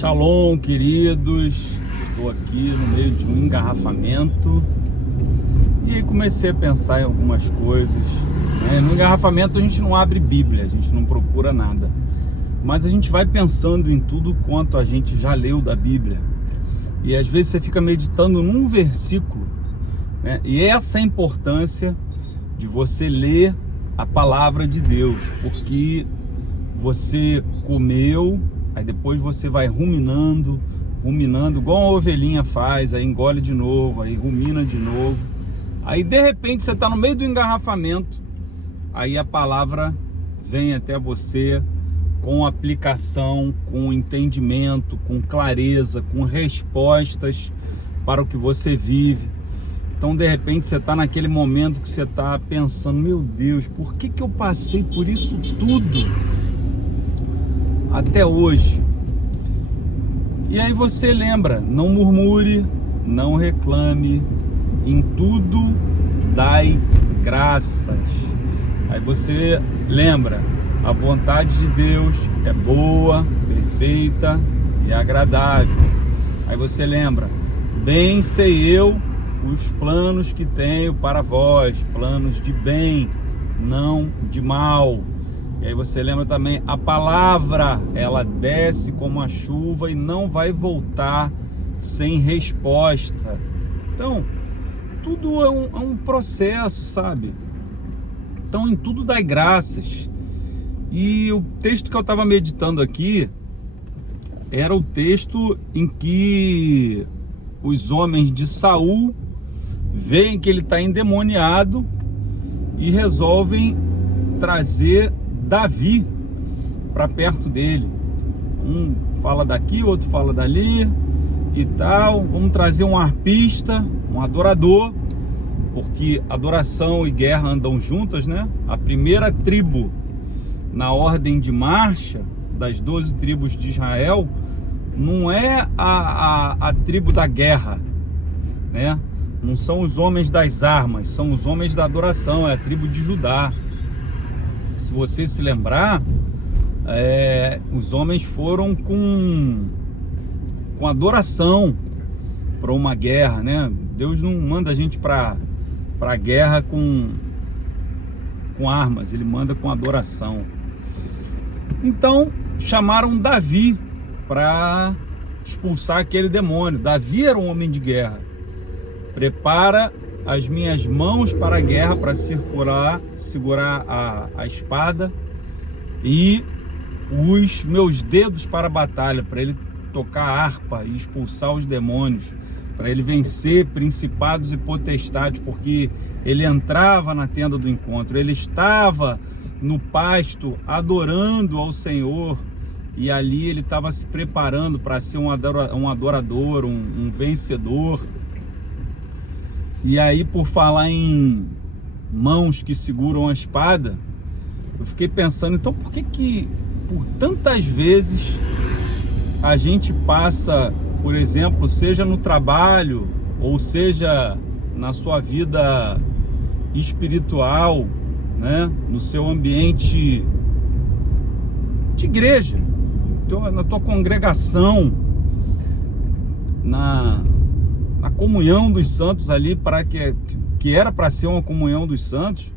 Shalom, queridos. Estou aqui no meio de um engarrafamento e aí comecei a pensar em algumas coisas, né? No engarrafamento a gente não abre Bíblia, a gente não procura nada, mas a gente vai pensando em tudo quanto a gente já leu da Bíblia e às vezes você fica meditando num versículo, né? E essa é a importância de você ler a palavra de Deus, porque você comeu, aí depois você vai ruminando, igual uma ovelhinha faz, aí engole de novo, aí rumina de novo. Aí de repente você está no meio do engarrafamento, aí a palavra vem até você com aplicação, com entendimento, com clareza, com respostas para o que você vive. Então de repente você está naquele momento que você está pensando, meu Deus, por que eu passei por isso tudo até hoje? E aí você lembra, não murmure, não reclame, em tudo dai graças. Aí você lembra, a vontade de Deus é boa, perfeita e agradável. Aí você lembra, bem sei eu os planos que tenho para vós, planos de bem, não de mal. E aí você lembra também, a palavra, ela desce como a chuva e não vai voltar sem resposta. Então, tudo é um processo, sabe? Então, em tudo dai graças. E o texto que eu estava meditando aqui era o texto em que os homens de Saul veem que ele está endemoniado e resolvem trazer Davi para perto dele. Um fala daqui, outro fala dali e tal. Vamos trazer um arpista, um adorador, porque adoração e guerra andam juntas, né? A primeira tribo na ordem de marcha das 12 tribos de Israel não é a tribo da guerra, né? Não são os homens das armas, são os homens da adoração, é a tribo de Judá. Se você se lembrar, os homens foram com adoração para uma guerra, né? Deus não manda a gente para a guerra com armas, ele manda com adoração. Então chamaram Davi para expulsar aquele demônio. Davi era um homem de guerra. Prepara as minhas mãos para a guerra, para segurar a espada, e os meus dedos para a batalha, para ele tocar a harpa e expulsar os demônios, para ele vencer principados e potestades, porque ele entrava na tenda do encontro, ele estava no pasto adorando ao Senhor, e ali ele estava se preparando para ser um adorador, um vencedor. E aí, por falar em mãos que seguram a espada, eu fiquei pensando, então por que por tantas vezes a gente passa, por exemplo, seja no trabalho ou seja na sua vida espiritual, né, no seu ambiente de igreja, na tua congregação, na comunhão dos santos ali, para que era para ser uma comunhão dos santos,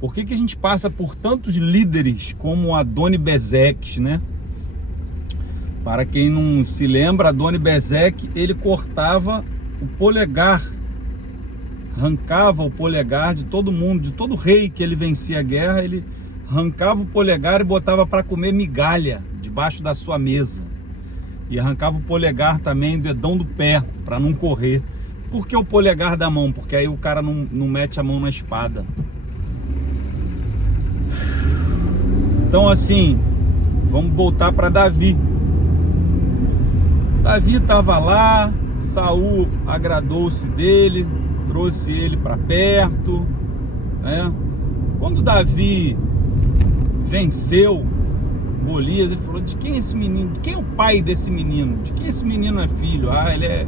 por que a gente passa por tantos líderes como Adoni-Bezeque, né? Para quem não se lembra, Adoni-Bezeque, ele cortava o polegar, arrancava o polegar de todo mundo, de todo rei que ele vencia a guerra, ele arrancava o polegar e botava para comer migalha debaixo da sua mesa. E arrancava o polegar também, o dedão do pé, para não correr. Por que o polegar da mão? Porque aí o cara não mete a mão na espada. Então assim, vamos voltar para Davi. Davi estava lá, Saul agradou-se dele, trouxe ele para perto, né? Quando Davi venceu Golias, ele falou, de quem é esse menino? De quem é o pai desse menino? De quem esse menino é filho? Ah, ele é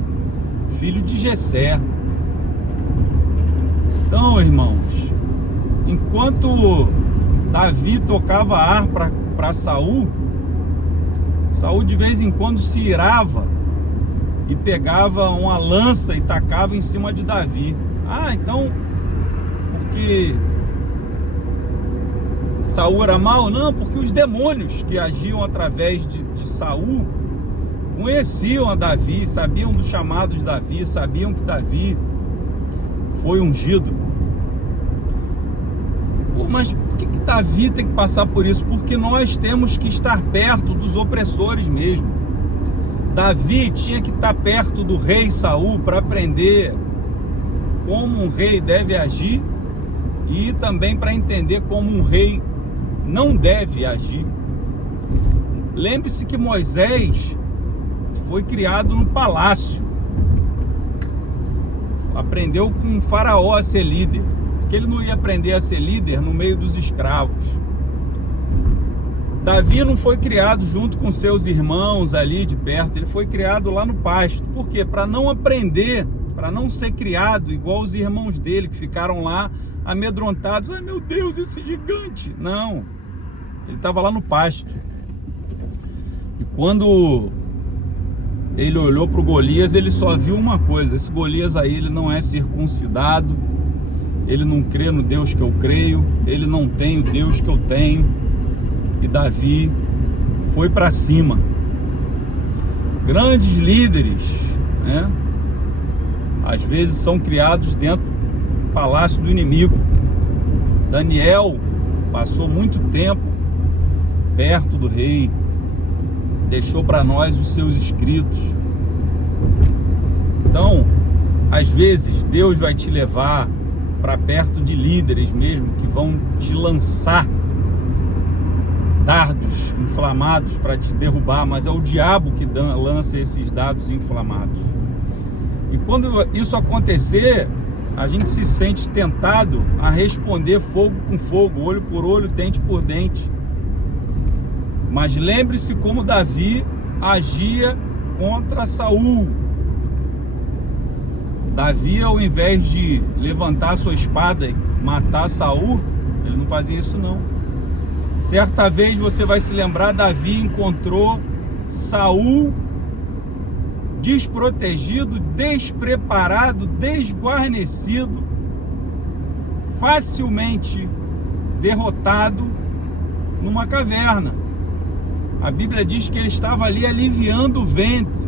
filho de Jessé. Então, irmãos, enquanto Davi tocava harpa para Saul, Saul de vez em quando se irava e pegava uma lança e tacava em cima de Davi. Então, porque Saul era mau? Não, porque os demônios que agiam através de Saul conheciam a Davi, sabiam do chamado de Davi, sabiam que Davi foi ungido. Mas por que Davi tem que passar por isso? Porque nós temos que estar perto dos opressores mesmo. Davi tinha que estar perto do rei Saul para aprender como um rei deve agir e também para entender como um rei não deve agir. Lembre-se que Moisés foi criado no palácio, aprendeu com o faraó a ser líder, porque ele não ia aprender a ser líder no meio dos escravos. Davi não foi criado junto com seus irmãos ali de perto, ele foi criado lá no pasto. Por quê? Para não aprender, para não ser criado igual os irmãos dele que ficaram lá amedrontados. Ai meu Deus, esse gigante! Não, ele estava lá no pasto. E quando ele olhou para o Golias, ele só viu uma coisa: esse Golias aí, ele não é circuncidado, ele não crê no Deus que eu creio, ele não tem o Deus que eu tenho. E Davi foi para cima. Grandes líderes, né, às vezes são criados dentro do palácio do inimigo. Daniel passou muito tempo perto do rei, deixou para nós os seus escritos. Então, às vezes Deus vai te levar para perto de líderes mesmo que vão te lançar dardos inflamados para te derrubar, mas é o diabo que lança esses dardos inflamados. E quando isso acontecer, a gente se sente tentado a responder fogo com fogo, olho por olho, dente por dente. Mas lembre-se como Davi agia contra Saul. Davi, ao invés de levantar sua espada e matar Saul, ele não fazia isso não. Certa vez você vai se lembrar, Davi encontrou Saul desprotegido, despreparado, desguarnecido, facilmente derrotado numa caverna. A Bíblia diz que ele estava ali aliviando o ventre.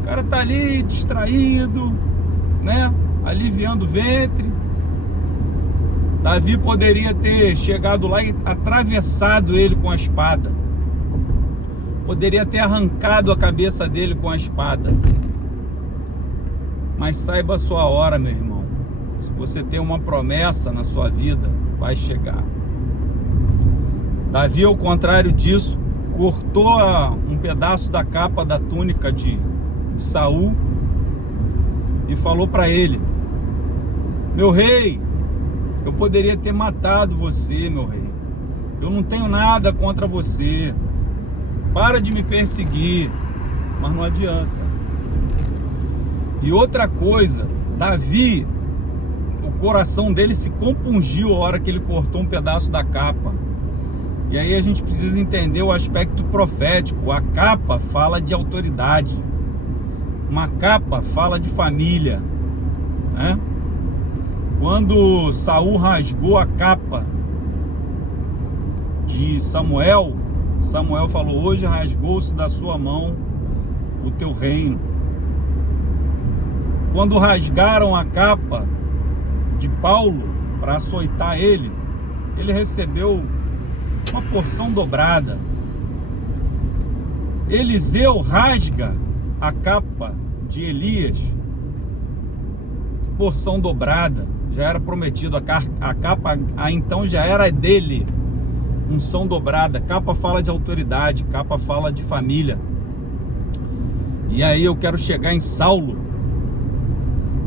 O cara está ali distraído, né? Aliviando o ventre. Davi poderia ter chegado lá e atravessado ele com a espada. Poderia ter arrancado a cabeça dele com a espada. Mas saiba a sua hora, meu irmão. Se você tem uma promessa na sua vida, vai chegar. Davi, ao contrário disso, cortou um pedaço da capa da túnica de Saul e falou para ele: meu rei, eu poderia ter matado você, meu rei. Eu não tenho nada contra você. Para de me perseguir. Mas não adianta. E outra coisa, Davi, o coração dele se compungiu a hora que ele cortou um pedaço da capa. E aí a gente precisa entender o aspecto profético. A capa fala de autoridade. Uma capa fala de família, né? Quando Saul rasgou a capa de Samuel, Samuel falou: hoje rasgou-se da sua mão o teu reino. Quando rasgaram a capa de Paulo para açoitar ele, ele recebeu uma porção dobrada. Eliseu rasga a capa de Elias, porção dobrada. Já era prometido, a capa então já era dele, unção dobrada. Capa fala de autoridade, capa fala de família. E aí eu quero chegar em Saulo.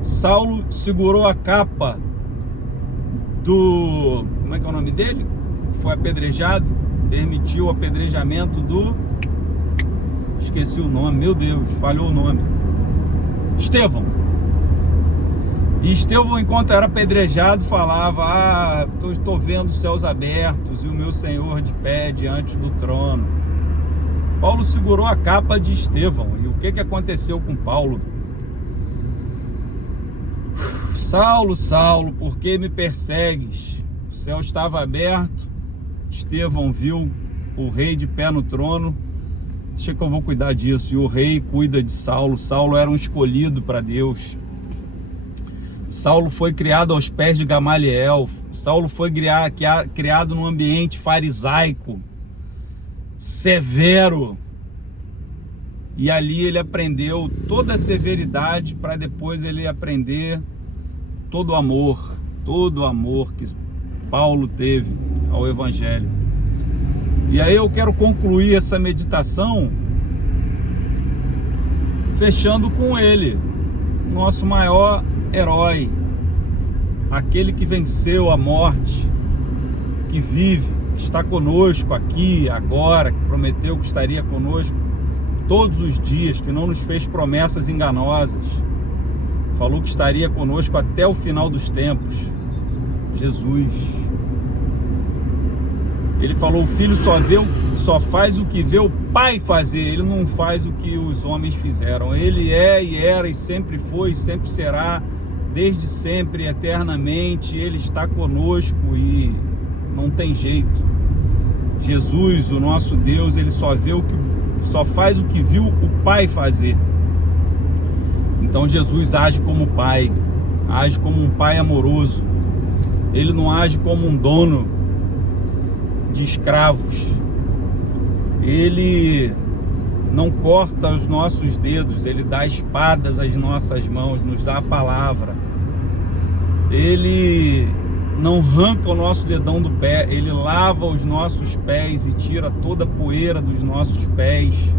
Saulo segurou a capa do... como é que é o nome dele? Foi apedrejado, permitiu o apedrejamento do... esqueci o nome, meu Deus, falhou o nome. Estevão. E Estevão, enquanto era apedrejado, falava: estou vendo os céus abertos e o meu Senhor de pé diante do trono. Paulo segurou a capa de Estevão. E o que aconteceu com Paulo? Saulo, Saulo, por que me persegues? O céu estava aberto, Estevão viu o rei de pé no trono. Deixa que eu vou cuidar disso. E o rei cuida de Saulo. Saulo era um escolhido para Deus. Saulo foi criado aos pés de Gamaliel. Saulo foi criado num ambiente farisaico, severo. E ali ele aprendeu toda a severidade para depois ele aprender todo o amor que Paulo teve ao Evangelho. E aí eu quero concluir essa meditação fechando com ele, nosso maior herói, aquele que venceu a morte, que vive, que está conosco aqui, agora, que prometeu que estaria conosco todos os dias, que não nos fez promessas enganosas, falou que estaria conosco até o final dos tempos. Jesus. Ele falou: o filho só faz o que vê o pai fazer, ele não faz o que os homens fizeram. Ele é e era e sempre foi e sempre será, desde sempre, eternamente. Ele está conosco e não tem jeito. Jesus, o nosso Deus, ele só faz o que viu o pai fazer. Então Jesus age como pai, age como um pai amoroso. Ele não age como um dono de escravos. Ele não corta os nossos dedos, ele dá espadas às nossas mãos, nos dá a palavra. Ele não arranca o nosso dedão do pé, ele lava os nossos pés e tira toda a poeira dos nossos pés.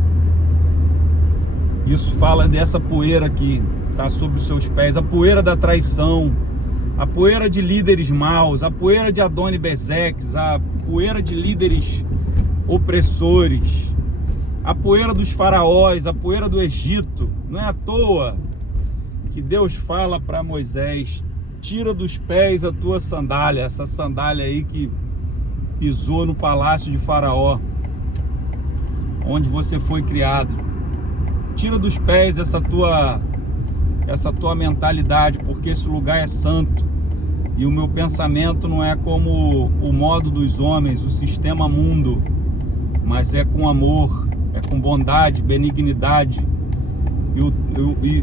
Isso fala dessa poeira que está sobre os seus pés, a poeira da traição, a poeira de líderes maus, a poeira de Adoni-Bezeques, a poeira de líderes opressores, a poeira dos faraós, a poeira do Egito. Não é à toa que Deus fala para Moisés: tira dos pés a tua sandália, essa sandália aí que pisou no palácio de Faraó, onde você foi criado. Tira dos pés essa tua mentalidade, porque esse lugar é santo. E o meu pensamento não é como o modo dos homens, o sistema mundo, mas é com amor, é com bondade, benignidade.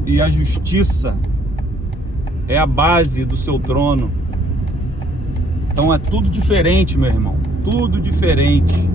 E a justiça é a base do seu trono. Então é tudo diferente, meu irmão, tudo diferente.